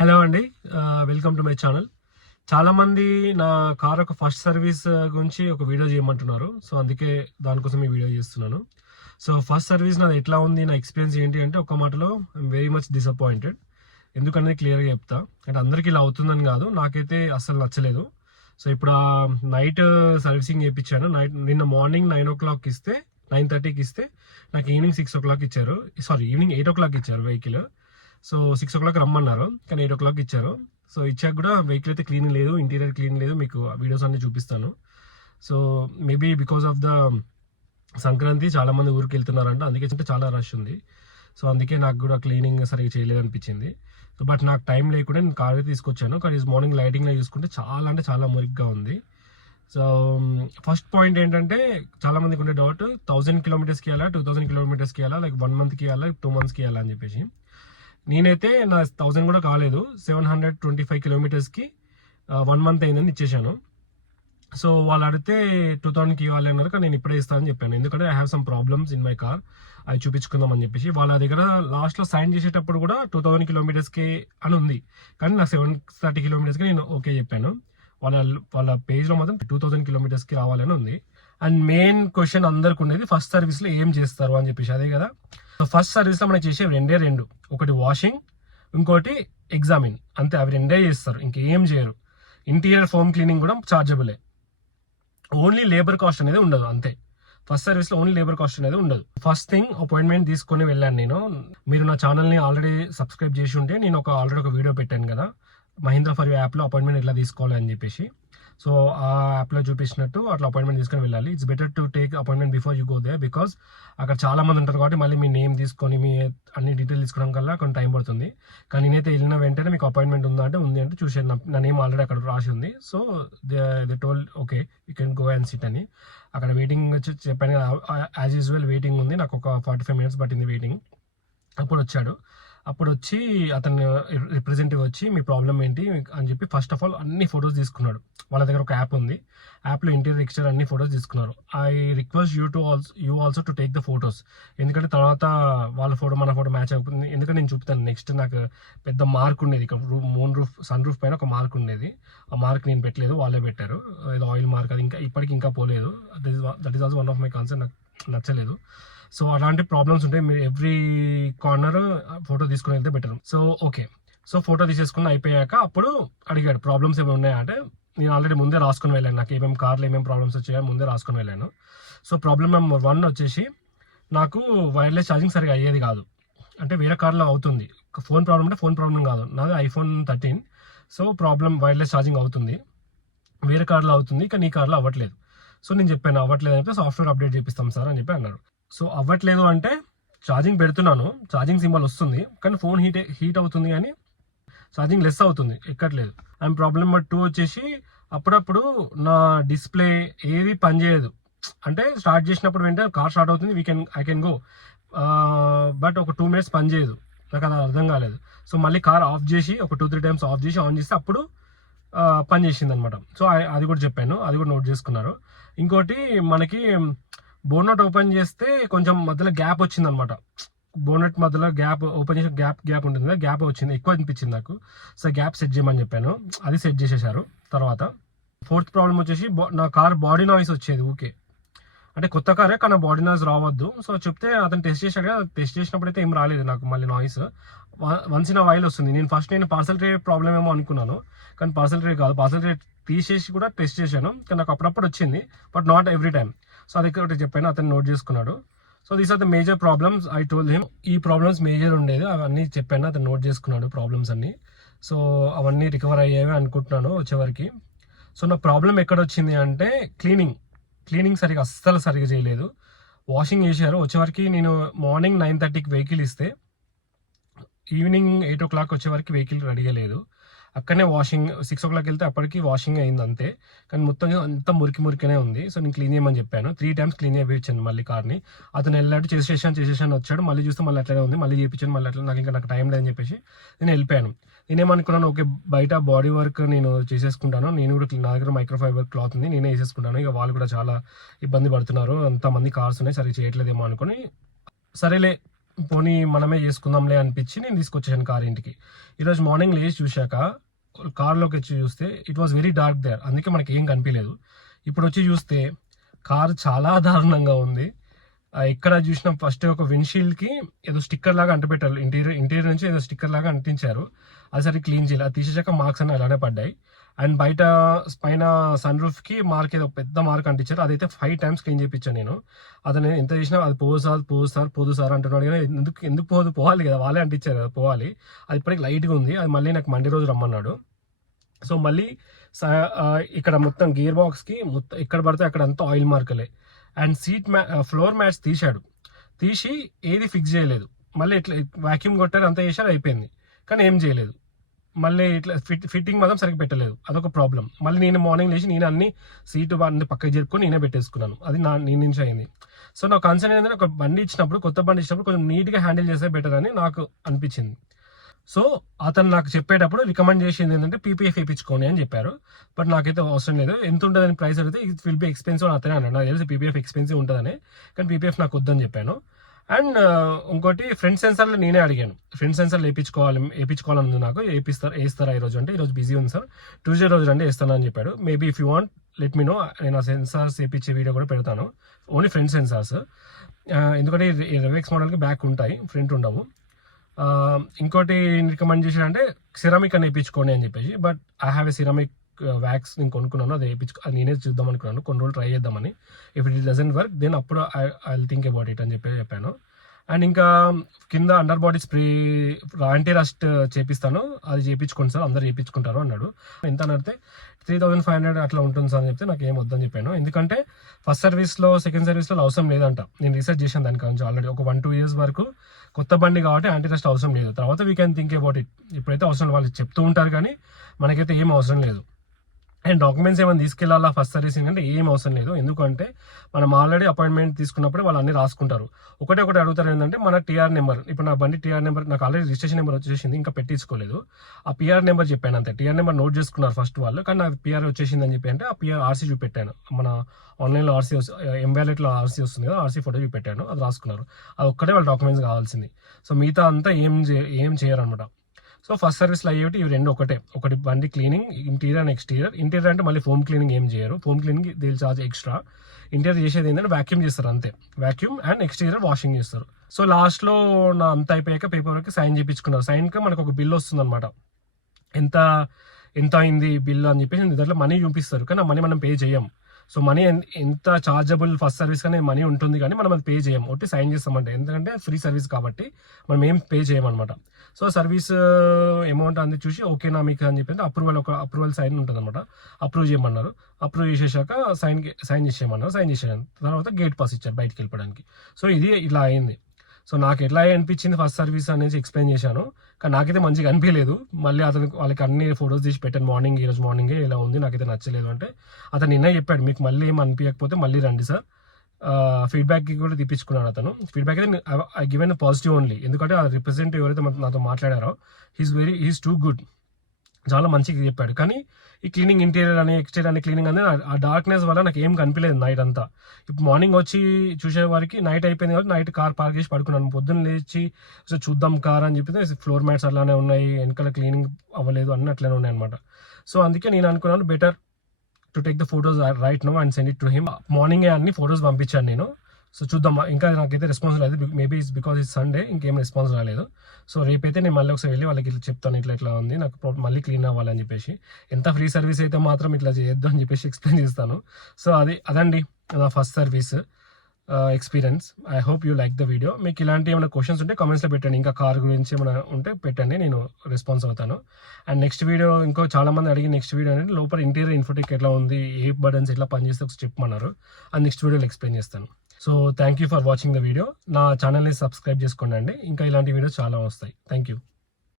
Hello అండి. Welcome to my channel. చాలామంది నా కార్ ఒక ఫస్ట్ సర్వీస్ గురించి ఒక వీడియో చేయమంటున్నారు. సో అందుకే దానికోసం ఈ వీడియో చేస్తున్నాను. సో ఫస్ట్ సర్వీస్ నాది ఎట్లా ఉంది, నా ఎక్స్పీరియన్స్ ఏంటి అంటే ఒక మాటలో ఐఎమ్ వెరీ మచ్ డిసప్పాయింటెడ్. ఎందుకనేది క్లియర్గా చెప్తా. అంటే అందరికీ ఇలా అవుతుందని కాదు, నాకైతే అస్సలు నచ్చలేదు. సో ఇప్పుడు నైట్ సర్వీసింగ్ చేయించాను. నిన్న మార్నింగ్ 9 o'clock ఇస్తే 9:30కి ఇస్తే నాకు ఈవినింగ్ 6 o'clock ఇచ్చారు. సారీ, ఈవినింగ్ 8 o'clock ఇచ్చారు వెహికల్. సో 6 o'clock రమ్మన్నారు, కానీ 8 o'clock ఇచ్చారు. సో ఇచ్చాక కూడా వెహికల్ అయితే క్లీన్ లేదు, ఇంటీరియర్ క్లీన్ లేదు. మీకు వీడియోస్ అన్ని చూపిస్తాను. So maybe because of the Sankranti చాలా మంది ఊరికి వెళ్తున్నారంట, అందుకే చాలా రష్ ఉంది. సో అందుకే నాకు కూడా క్లీనింగ్ సరిగ్గా చేయలేదు అనిపించింది. సో బట్ నాకు టైం లేకుండా నేను కార్ అయితే తీసుకొచ్చాను. కానీ మార్నింగ్ లైటింగ్లో చూసుకుంటే చాలా అంటే చాలా మురిగ్గా ఉంది. సో ఫస్ట్ పాయింట్ ఏంటంటే చాలా మందికి ఉండే డౌట్, 1000 kilometers ఇవ్వాలా, 2000 kilometers ఇవ్వాలా, లైక్ 1 monthకి ఇవ్వాలా, 2 monthsకి ఇవ్వాలా అని చెప్పేసి. నేనైతే నా 1000 కూడా కాలేదు, 725 kilometersకి 1 month అయిందని ఇచ్చేసాను. సో వాళ్ళు అడిగితే 2000కి ఇవ్వాలి అన్నారు, కానీ నేను ఇప్పుడే ఇస్తానని చెప్పాను. ఎందుకంటే I have some problems in my car, అవి చూపించుకుందాం అని చెప్పేసి. వాళ్ళ దగ్గర లాస్ట్లో సైన్ చేసేటప్పుడు కూడా 2000 kilometersకి అని ఉంది, కానీ నాకు 730 kilometersకి నేను ఓకే చెప్పాను. వాళ్ళ పేజ్లో మాత్రం 2000 kilometersకి రావాలని ఉంది. అండ్ మెయిన్ క్వశ్చన్ అందరికి ఉండేది, ఫస్ట్ సర్వీస్లో ఏం చేస్తారు అని చెప్పేసి. అదే కదా, సో ఫస్ట్ సర్వీస్లో మనకి చేసే రెండు, ఒకటి వాషింగ్, ఇంకోటి ఎగ్జామిన్. అంతే, అవి రెండే చేస్తారు, ఇంకేం చేయరు. ఇంటీరియర్ ఫోమ్ క్లీనింగ్ కూడా చార్జబులే, ఓన్లీ లేబర్ కాస్ట్ అనేది ఉండదు. అంతే, ఫస్ట్ సర్వీస్లో ఓన్లీ లేబర్ కాస్ట్ అనేది ఉండదు. ఫస్ట్ థింగ్, అపాయింట్మెంట్ తీసుకొని వెళ్ళాను నేను. మీరు నా ఛానల్ని ఆల్రెడీ సబ్స్క్రైబ్ చేసి ఉంటే నేను ఆల్రెడీ ఒక వీడియో పెట్టాను కదా, మహీంద్రా ఫర్ యూ యాప్లో అపాయింట్మెంట్ ఎట్లా తీసుకోవాలి అని చెప్పేసి. సో ఆ యాప్లో చూపించినట్టు అట్లా అపాయింట్మెంట్ తీసుకొని వెళ్ళాలి. It's better to take appointment before you go they, because అక్కడ చాలా మంది ఉంటారు కాబట్టి మళ్ళీ మీ నేమ్ తీసుకొని మీ అన్ని డీటెయిల్ తీసుకోవడం కల్లా కొంచెం టైం పడుతుంది. కానీ నేనైతే వెళ్ళిన వెంటనే మీకు అపాయింట్మెంట్ ఉందా అంటే ఉంది అంటే చూసాను, నా నేమ్ ఆల్రెడీ అక్కడ రాసి ఉంది. So they told okay you can go and sit అని. అక్కడ వెయిటింగ్ వచ్చి చెప్పాను, యాజ్ యూజువల్ వెయిటింగ్ ఉంది. నాకు ఒక 45 minutes పట్టింది వెయిటింగ్. అప్పుడు వచ్చి అతను రిప్రజెంటేటివ్ వచ్చి మీ ప్రాబ్లం ఏంటి అని చెప్పి ఫస్ట్ ఆఫ్ ఆల్ అన్ని ఫొటోస్ తీసుకున్నాడు. వాళ్ళ దగ్గర ఒక యాప్ ఉంది, యాప్లో ఇంటీరియర్ ఎక్స్టీరియర్ అన్ని ఫొటోస్ తీసుకున్నారు. I request you also to take the photos. ఎందుకంటే తర్వాత వాళ్ళ ఫోటో మన ఫోటో మ్యాచ్ అవుతుంది. ఎందుకంటే నేను చూపుతాను నెక్స్ట్. నాకు పెద్ద మార్క్ ఉండేది ఇక్కడ, సన్ రూఫ్ పైన ఒక మార్క్ ఉండేది. ఆ మార్క్ నేను పెట్టలేదు, వాళ్ళే పెట్టారు. ఏదో ఆయిల్ మార్క్, అది ఇప్పటికి ఇంకా పోలేదు. That is also one of my concern, నాకు నచ్చలేదు. సో అలాంటి ప్రాబ్లమ్స్ ఉంటాయి. మీరు ఎవ్రీ కార్నర్ ఫోటో తీసుకుని వెళ్తే better. So okay, so photo తీసేసుకుని అయిపోయాక అప్పుడు అడిగాడు ప్రాబ్లమ్స్ ఏమైనా ఉన్నాయా అంటే, నేను ఆల్రెడీ ముందే రాసుకొని వెళ్ళాను, నాకు కార్లో ఏమేమి ప్రాబ్లమ్స్ వచ్చాయో ముందే రాసుకొని వెళ్ళాను. సో ప్రాబ్లమ్ నెంబర్ 1 వచ్చేసి, నాకు వైర్లెస్ ఛార్జింగ్ సరిగా అయ్యేది కాదు. అంటే వేరే కార్లో అవుతుంది. ఫోన్ ప్రాబ్లమ్ అంటే ఫోన్ ప్రాబ్లం కాదు, నాది iPhone 13. So problem wireless charging అవుతుంది, వేరే కార్లో అవుతుంది, కానీ ఈ కార్లో అవ్వట్లేదు. సో నేను చెప్పాను అవ్వట్లేదు అంటే సాఫ్ట్వేర్ అప్డేట్ చేపిస్తాం సార్ అని చెప్పి అన్నారు. సో అవ్వట్లేదు అంటే ఛార్జింగ్ పెడుతున్నాను, ఛార్జింగ్ సింబల్ వస్తుంది, కానీ ఫోన్ హీట్ అవుతుంది, కానీ ఛార్జింగ్ లెస్ అవుతుంది, ఎక్కట్లేదు. అండ్ ప్రాబ్లమ్ నెంబర్ 2 వచ్చేసి, అప్పుడప్పుడు నా డిస్ప్లే ఏది పనిచేయదు. అంటే స్టార్ట్ చేసినప్పుడు వెంటనే కార్ స్టార్ట్ అవుతుంది, ఐ కెన్ గో, బట్ ఒక 2 minutes పనిచేయదు. నాకు అది అర్థం కాలేదు. సో మళ్ళీ కార్ ఆఫ్ చేసి ఒక 2-3 times ఆఫ్ చేసి ఆన్ చేస్తే అప్పుడు పని చేసింది అనమాట. సో అది కూడా చెప్పాను, అది కూడా నోట్ చేసుకున్నారు. ఇంకోటి, మనకి బోనట్ ఓపెన్ చేస్తే కొంచెం మధ్యలో గ్యాప్ వచ్చింది అనమాట. బోనట్ మధ్యలో గ్యాప్ ఓపెన్ చేసి గ్యాప్ ఉంటుంది కదా, గ్యాప్ వచ్చింది, ఎక్కువ అనిపించింది నాకు. సో గ్యాప్ సెట్ చేయమని చెప్పాను, అది సెట్ చేసేసారు. తర్వాత 4th ప్రాబ్లం వచ్చేసి, నా కార్ బాడీ నాయిస్ వచ్చేది ఊకే. అంటే కొత్త కారే, కానీ బాడీ నాయిస్ రావద్దు. సో చెప్తే అతను టెస్ట్ చేశాడు కదా, టెస్ట్ చేసినప్పుడు అయితే ఏం రాలేదు నాకు మళ్ళీ నాయిస్. వన్స్ ఇన్ వైల్ వస్తుంది. నేను పార్సల్ ట్రే ప్రాబ్లం ఏమో అనుకున్నాను, కానీ పార్సల్ ట్రే కాదు. పార్సల్ ట్రే తీసేసి కూడా టెస్ట్ చేశాను, కానీ నాకు అప్పుడప్పుడు వచ్చింది, but not every time. So అది ఒకటి చెప్పాను, అతను నోట్ చేసుకున్నాడు. So these are the major problems I told him. ఈ ప్రాబ్లమ్స్ మేజర్ ఉండేది, అవన్నీ చెప్పాను, అతను నోట్ చేసుకున్నాడు ప్రాబ్లమ్స్ అన్ని. సో అవన్నీ రికవర్ అయ్యేవి అనుకుంటున్నాను వచ్చేవరకు. సో నా ప్రాబ్లం ఎక్కడ వచ్చింది అంటే, క్లీనింగ్ అస్సలు సరిగా చేయలేదు. వాషింగ్ చేశారు, వచ్చేవరకు నేను మార్నింగ్ 9:30కి వెహికల్ ఇస్తే ఈవినింగ్ 8 o'clock వచ్చేవరకు వెహికల్ రెడీగా లేదు. అక్కడనే వాషింగ్ 6 o'clock వెళ్తే అప్పటికి వాషింగ్ అయింది అంతే, కానీ మొత్తం అంతా మురికినే ఉంది. సో నేను క్లీన్ చేయమని చెప్పాను, 3 times క్లీన్ చేయించాను మళ్ళీ కార్ని. అతను వెళ్ళాడు, చేసేసాను వచ్చాడు, మళ్ళీ చూస్తే మళ్ళీ అట్లనే ఉంది, మళ్ళీ చేయించాను, మళ్ళీ అట్లా. నాకు టైం లేదని చెప్పేసి నేను వెళ్ళిపోయాను. నేనేమనుకున్నాను, ఓకే బయట బాడీ వర్క్ నేను చేసేసుకుంటాను, నేను కూడా నా దగ్గర మైక్రోఫైబర్ క్లాత్ ఉంది, నేనే వేసేసుకుంటాను. ఇక వాళ్ళు కూడా చాలా ఇబ్బంది పడుతున్నారు, అంతమంది కార్స్ ఉన్నాయి, సరిగ్గా చేయట్లేదేమో అనుకుని, సరేలే పోనీ మనమే చేసుకుందాంలే అనిపించి నేను తీసుకొచ్చాను కార్ ఇంటికి. ఈరోజు మార్నింగ్ లేచి చూశాక కార్లోకి వచ్చి చూస్తే it was very dark there, అందుకే మనకి ఏం కనిపించలేదు. ఇప్పుడు వచ్చి చూస్తే కార్ చాలా దారుణంగా ఉంది. ఎక్కడ చూసినా ఫస్ట్ ఒక విండ్షీల్డ్కి ఏదో స్టిక్కర్ లాగా అంటపెట్టారు, ఇంటీరియర్ నుంచి ఏదో స్టిక్కర్ లాగా అంటించారు. అది సరే క్లీన్ చేయాలి, అది తీసేసాక మార్క్స్ అన్నీ అలానే పడ్డాయి. అండ్ బయట పైన సన్ రూఫ్కి మార్క్ ఏదో పెద్ద మార్క్ అంటించారు, అదైతే 5 times క్లీన్ చేయించాను నేను. అతను ఎంత చేసినా అది పోదు సార్ అంటున్నాడు, కానీ ఎందుకు పోవాలి కదా, వాళ్ళే అంటించారు కదా, పోవాలి. అది ఇప్పటికి లైట్గా ఉంది, అది మళ్ళీ నాకు మండే రోజు రమ్మన్నాడు. సో మళ్ళీ ఇక్కడ మొత్తం గేర్ బాక్స్కి మొత్తం ఎక్కడ పడితే అక్కడ అంతా ఆయిల్ మార్కలే. అండ్ ఫ్లోర్ మ్యాట్స్ తీసి ఏది ఫిక్స్ చేయలేదు. మళ్ళీ ఇట్లా వాక్యూమ్ కొట్టారు, అంతా చేశారు, అయిపోయింది, కానీ ఏం చేయలేదు. మళ్ళీ ఇట్లా ఫిట్టింగ్ మాత్రం సరిగ్గా పెట్టలేదు, అదొక ప్రాబ్లం. మళ్ళీ నేను మార్నింగ్ లేచి నేను అన్ని సీటు అన్ని పక్కకి జరుపుకొని నేనే పెట్టేసుకున్నాను, అది నేను నుంచి అయింది. సో నా కన్సర్న్ ఏంటంటే ఒక బండి ఇచ్చినప్పుడు, కొత్త బండి ఇచ్చినప్పుడు కొంచెం నీట్గా హ్యాండిల్ చేస్తే బెటర్ అని నాకు అనిపించింది. సో అతను నాకు చెప్పేటప్పుడు రికమెండ్ చేసింది ఏంటంటే పీపీఎఫ్ వేయించుకోండి అని చెప్పారు. బట్ నాకైతే అవసరం లేదు, ఎంత ఉంటుందని ప్రైస్ అడిగితే ఇట్ విల్ బి ఎక్స్పెన్సివ్ అని అతనే అన్నాడు. నాకు తెలిసి పీపీఎఫ్ ఎక్స్పెన్సివ్ ఉంటుందని, కానీ పీపీఎఫ్ నాకు వద్దని చెప్పాను. అండ్ ఇంకోటి ఫ్రంట్ సెన్సర్లు నేనే అడిగాను, ఫ్రంట్ సెన్సర్లు వేయించుకోవాలని ఉంది నాకు, వేస్తారా ఈరోజు అంటే ఈరోజు బిజీ ఉంది సార్, ట్యూస్డే రోజు రండి వేస్తాను అని చెప్పాడు. Maybe if you want let me know, నేను ఆ సెన్సార్స్ వేయించే వీడియో కూడా పెడతాను, ఓన్లీ ఫ్రంట్ సెన్సార్స్. ఎందుకంటే రెవెక్స్ మోడల్కి బ్యాక్ ఉంటాయి, ఫ్రంట్ ఉండవు. ఇంకోటి రికమెండ్ చేశాడంటే సిరామిక్ అని వేయించుకోండి అని చెప్పేసి, but I have a ceramic wax నేను కొనుక్కున్నాను, అది అది నేనే చూద్దాం అనుకున్నాను, కొన్ని రోజులు ట్రై చేద్దామని. If it doesn't work then అప్పుడు I will think about it అని చెప్పాను. అండ్ ఇంకా కింద under body spray anti rust చేపిస్తాను, అది చేయించుకోండి సార్, అందరు చేయించుకుంటారు అన్నాడు. ఎంత అని అడిగితే 3500 అట్లా ఉంటుంది సార్ అని చెప్తే నాకు ఏం వద్దని చెప్పాను. ఎందుకంటే ఫస్ట్ సర్వీస్లో సెకండ్ సర్వీస్లో అవసరం లేదంట, నేను రీసెర్చ్ చేశాను దాని గురించి ఆల్రెడీ. ఒక 1-2 years వరకు కొత్త బండి కాబట్టి యాంటీ రస్ట్ అవసరం లేదు, తర్వాత we can think about it. ఇప్పుడైతే అవసరం, వాళ్ళు చెప్తూ ఉంటారు కానీ మనకైతే ఏం అవసరం లేదు. అండ్ డాక్యుమెంట్స్ ఏమైనా తీసుకెళ్లాలా ఫస్ట్ సర్వీసింగ్ అంటే ఏం అవసరం లేదు, ఎందుకంటే మనం ఆల్రెడీ అపాయింట్మెంట్ తీసుకున్నప్పుడు వాళ్ళు అన్ని రాసుకుంటారు. ఒకటి అడుగుతారు ఏంటంటే మన టీఆర్ నెంబర్. ఇప్పుడు నా బండి టీఆర్ నెంబర్ నాకు ఆల్రెడీ రిజిస్ట్రేషన్ నెంబర్ వచ్చేసింది, ఇంకా పెట్టించుకోలేదు. ఆ పిఆర్ నెంబర్ చెప్పాను అంతే, టీఆర్ నెంబర్ నోట్ చేసుకున్నారు ఫస్ట్ వాళ్ళు, కానీ నాకు పిఆర్ వచ్చేసింది అని చెప్పి అంటే ఆ పిఆర్ ఆర్సీ చూపెట్టాను, మన ఆన్లైన్లో ఆర్సీ ఎంవాలెట్లో ఆర్సీ వస్తుంది కదా, ఆర్సీ ఫోటో చూపెట్టాను, అది రాసుకున్నారు. అది ఒక్కటే వాళ్ళ డాక్యుమెంట్స్ కావాల్సింది. సో మిగతా అంతా ఏం చేయరనమాట. సో ఫస్ట్ సర్వీస్లో అయ్యేవి ఇవి రెండు ఒకటి బండి cleaning, interior and exterior. Interior అంటే మళ్ళీ ఫోమ్ క్లీనింగ్ ఏం చేయరు, ఫోమ్ క్లీనింగ్ దిల్ చార్జ్ ఎక్స్ట్రా. ఇంటీరియర్ చేసేది ఏంటంటే వాక్యూమ్ చేస్తారు అంతే, వాక్యూమ్ అండ్ ఎక్స్టీరియర్ వాషింగ్ చేస్తారు. సో లాస్ట్లో నా అంత అయిపోయాక పేపర్ వర్క్ సైన్ చేయించుకున్నారు. సైన్కి మనకు ఒక బిల్ వస్తుంది అనమాట, ఎంత అయింది బిల్ అని చెప్పేసి దాంట్లో మనీ చూపిస్తారు, కానీ ఆ మనీ మనం పే చేయం. సో మనీ ఎంత చార్జబుల్ ఫస్ట్ సర్వీస్ కానీ మనీ ఉంటుంది, కానీ మనం అది పే చేయం, ఒకటి సైన్ చేస్తామంటే, ఎందుకంటే ఫ్రీ సర్వీస్ కాబట్టి మనం ఏం పే చేయమన్నమాట. సో సర్వీస్ అమౌంట్ అంది చూసి ఓకేనా మీకు అని చెప్పి అప్రూవల్ సైన్ ఉంటుంది అనమాట, అప్రూవ్ చేయమన్నారు. అప్రూవ్ చేసేసాక సైన్ చేసేయమన్నారు, సైన్ చేసేసాను. తర్వాత గేట్ పాస్ ఇచ్చారు బయటికి వెళ్ళడానికి. సో ఇది ఇలా అయింది. సో నాకు ఎట్లా అనిపించింది ఫస్ట్ సర్వీస్ అనేది ఎక్స్ప్లెయిన్ చేశాను, కానీ నాకైతే మంచిగా అనిపించలేదు. మళ్ళీ వాళ్ళకి అన్ని ఫొటోస్ తీసి పెట్టాను, ఈరోజు మార్నింగే ఇలా ఉంది, నాకైతే నచ్చలేదు అంటే అతను నిన్న చెప్పాడు, మీకు మళ్ళీ ఏం అనిపించకపోతే మళ్ళీ రండి సార్. ఫీడ్బ్యాక్ కూడా తెప్పించుకున్నాను. అతను ఫీడ్బ్యాక్ అయితే ఐ గివెన్ పాజిటివ్ ఓన్లీ, ఎందుకంటే ఆ రిప్రజెంటేటివ్ ఎవరైతే నాతో మాట్లాడారో హీస్ టూ గుడ్, చాలా మంచిగా చెప్పాడు. కానీ ఈ క్లీనింగ్ ఇంటీరియర్ అని ఎక్స్టీరియర్ అని క్లీనింగ్ అనేది ఆ డార్క్నెస్ వల్ల నాకు ఏం కనిపించలేదు నైట్ అంతా. ఇప్పుడు మార్నింగ్ వచ్చి చూసే వారికి నైట్ అయిపోయింది కాబట్టి నైట్ కార్ పార్క్ చేసి పడుకున్నాను. పొద్దున్న లేచి చూద్దాం కార్ అని చెప్పితే ఫ్లోర్ మ్యాట్స్ అలానే ఉన్నాయి, వెనకాల క్లీనింగ్ అవ్వలేదు, అన్నీ అట్లనే ఉన్నాయి అనమాట. సో అందుకే నేను అనుకున్నాను better to take the photos right now and send it to him. మార్నింగే అన్ని ఫొటోస్ పంపించాను నేను. సో చూద్దాం, ఇంకా నాకైతే రెస్పాన్స్ రాలేదు, maybe it's because it's Sunday, ఇంకేం రెస్పాన్స్ రాలేదు. సో రేపైతే నేను మళ్ళీ ఒకసారి వెళ్ళి వాళ్ళకి ఇట్లా చెప్తాను, ఇట్లా ఉంది, నాకు మళ్ళీ క్లీన్ అవ్వాలని చెప్పేసి. ఎంత ఫ్రీ సర్వీస్ అయితే మాత్రం ఇట్లా చేయొద్దు అని చెప్పేసి ఎక్స్ప్లెయిన్ చేస్తాను. సో అదండి నా first service experience. I hope you like the video. మీకు ఇలాంటి ఏమైనా క్వశ్చన్స్ ఉంటే కామెంట్స్లో పెట్టండి, ఇంకా కార్ గురించి ఏమైనా ఉంటే పెట్టండి, నేను రెస్పాన్స్ అవుతాను. అండ్ నెక్స్ట్ వీడియో ఇంకో చాలా మంది అడిగి నెక్స్ట్ వీడియో అనేది లోపల ఇంటీరియర్ ఇన్ఫోటెక్ ఎట్లా ఉంది, ఏ బటన్స్ ఎట్లా పనిచేస్తే ఒకసారి చెప్పమన్నారు, అది నెక్స్ట్ వీడియోలో ఎక్స్ప్లెయిన్ చేస్తాను. So thank you for watching the video. నా ఛానల్ని సబ్స్క్రైబ్ చేసుకోండి, ఇంకా ఇలాంటి వీడియోస్ చాలా వస్తాయి. Thank you.